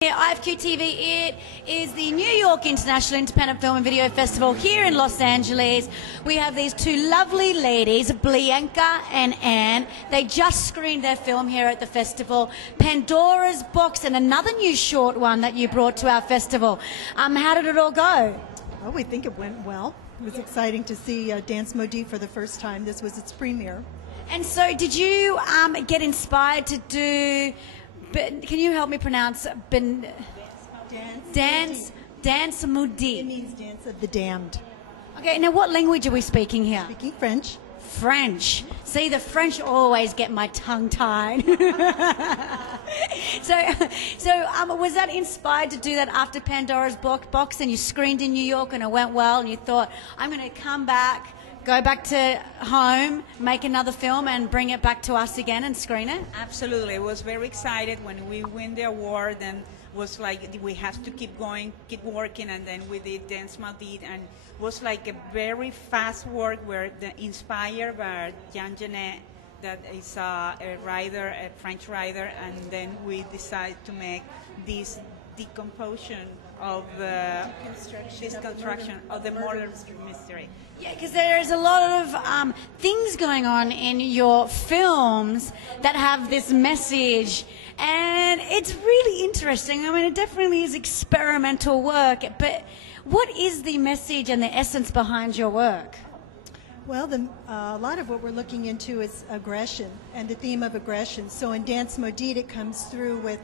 Here, IFQ TV, it is the New York International Independent Film and Video Festival here in Los Angeles. We have these two lovely ladies, Bianca and Anne. They just screened their film here at the festival, Pandora's Box, and another new short one that you brought to our festival. How did it all go? Well, we think it went well. It was exciting to see Danse Maudite for the first time. This was its premiere. And so did you get inspired to do... Can you help me pronounce Danse Maudite? It means Dance of the Damned. Okay, now what language are we speaking here? Speaking French. French. See, the French always get my tongue tied. So was that inspired to do that after Pandora's Box and you screened in New York and it went well and you thought, I'm going to come back, go back to home, make another film and bring it back to us again and screen it? Absolutely. I was very excited when we win the award and was like we have to keep going, keep working, and then we did Danse Maudite and was like a very fast work where inspired by Jean Genet, that is a writer, a French writer, and then we decided to make this decomposition of the construction of the murder mystery. Yeah, because there's a lot of things going on in your films that have this message, and it's really interesting. I mean, it definitely is experimental work, but what is the message and the essence behind your work? Well, a lot of what we're looking into is aggression and the theme of aggression. So in Danse Maudite, it comes through with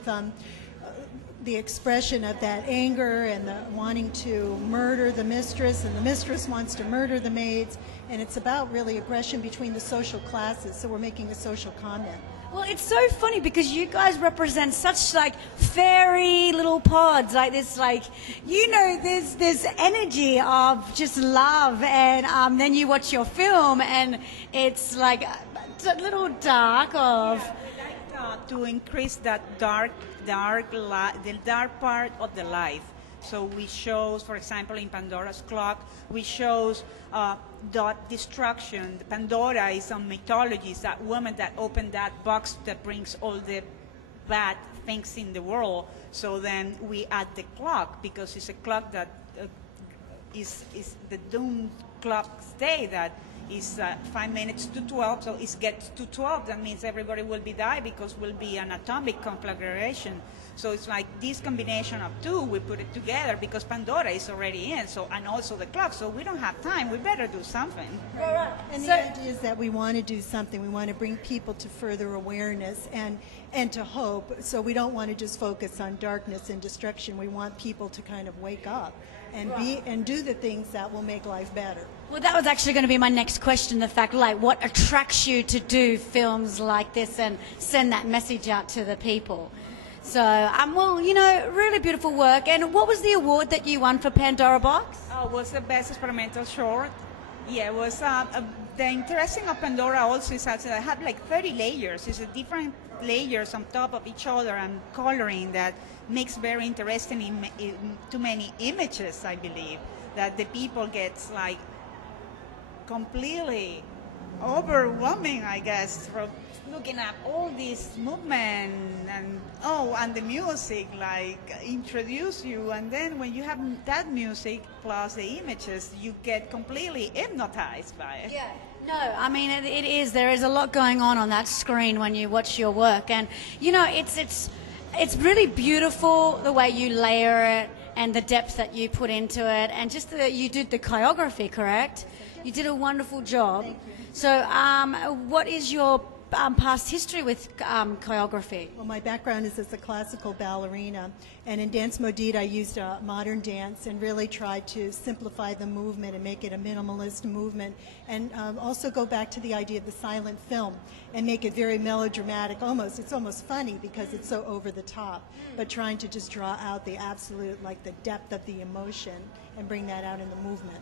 the expression of that anger and the wanting to murder the mistress, and the mistress wants to murder the maids, and it's about really aggression between the social classes, so we're making a social comment. Well, it's so funny because you guys represent such like fairy little pods, like this, like, you know, there's this energy of just love, and then you watch your film and it's like a little dark of... To increase that the dark part of the life. So we shows, for example, in Pandora's Clock, we shows dot destruction. Pandora is on mythology, that woman that opened that box that brings all the bad things in the world. So then we add the clock, because it's a clock that is the doom clock's day, that is 5 minutes to 12, so it gets to 12. That means everybody will be die because will be an atomic conflagration. So it's like this combination of two, we put it together because Pandora is already in, so, and also the clock, so we don't have time, we better do something. And the idea is that we want to do something. We want to bring people to further awareness and to hope. So we don't want to just focus on darkness and destruction. We want people to kind of wake up and do the things that will make life better. Well, that was actually going to be my next question, the fact, like, what attracts you to do films like this and send that message out to the people? So, well, you know, really beautiful work. And what was the award that you won for Pandora Box? Oh, it was the best experimental short. Yeah, it was, the interesting of Pandora also is that I have like 30 layers. It's a different layers on top of each other and coloring that makes very interesting in too many images, I believe, that the people gets like completely overwhelming, I guess, from looking at all this movement and the music, like introduce you, and then when you have that music plus the images, you get completely hypnotized by it. Yeah. No, I mean it is. There is a lot going on that screen when you watch your work, and you know it's really beautiful the way you layer it and the depth that you put into it, and just you did the choreography, correct? You did a wonderful job. Thank you. So, what is your past history with choreography? Well, my background is as a classical ballerina, and in Danse Maudite I used modern dance and really tried to simplify the movement and make it a minimalist movement, and also go back to the idea of the silent film and make it very melodramatic. It's almost funny because it's so over the top, but trying to just draw out the absolute, like the depth of the emotion and bring that out in the movement.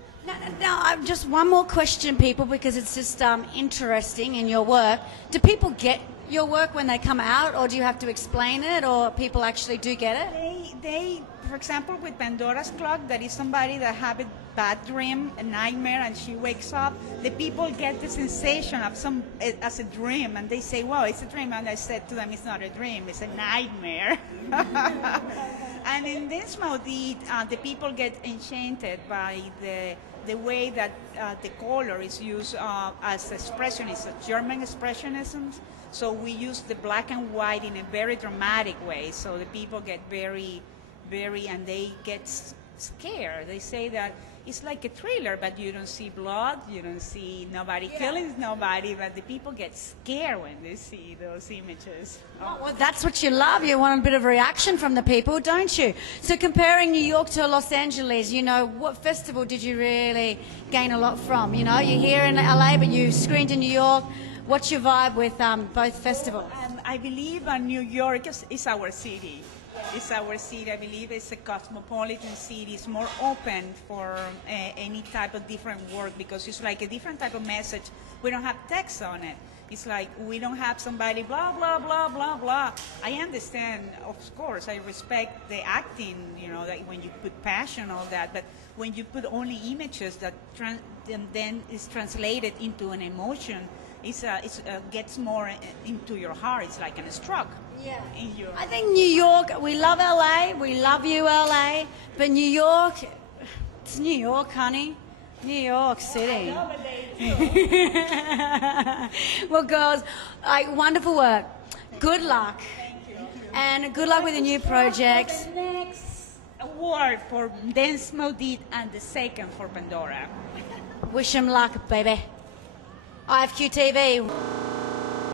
Now, just one more question, people, because it's just interesting in your work. Do people get your work when they come out, or do you have to explain it, or people actually do get it? They for example, with Pandora's Clock, there is somebody that have a bad dream, a nightmare, and she wakes up. The people get the sensation of as a dream, and they say, "Wow, it's a dream." And I said to them, "It's not a dream; it's a nightmare." And in Danse Maudite, the people get enchanted by the way that the color is used as expressionism, German expressionism. So we use the black and white in a very dramatic way. So the people get very, and they get scared. They say that it's like a thriller, but you don't see blood, you don't see nobody killing nobody, but the people get scared when they see those images. Well, that's what you love. You want a bit of reaction from the people, don't you? So comparing New York to Los Angeles, you know, what festival did you really gain a lot from? You know, you're here in LA, but you screened in New York. What's your vibe with both festivals? I believe New York is our city. It's our city. I believe it's a cosmopolitan city. It's more open for any type of different work because it's like a different type of message. We don't have text on it. It's like we don't have somebody blah, blah, blah, blah, blah. I understand, of course, I respect the acting, you know, that when you put passion, all that, but when you put only images that then is translated into an emotion, it gets more into your heart. It's like a stroke. Yeah. In your I think New York, we love LA, we love you LA, but New York, it's New York, honey. New York City. Well, girls, wonderful work. Good luck. Thank you. And good luck with the new projects. The next award for Danse Maudite and the second for Pandora. Wish 'em luck, baby. IFQ TV.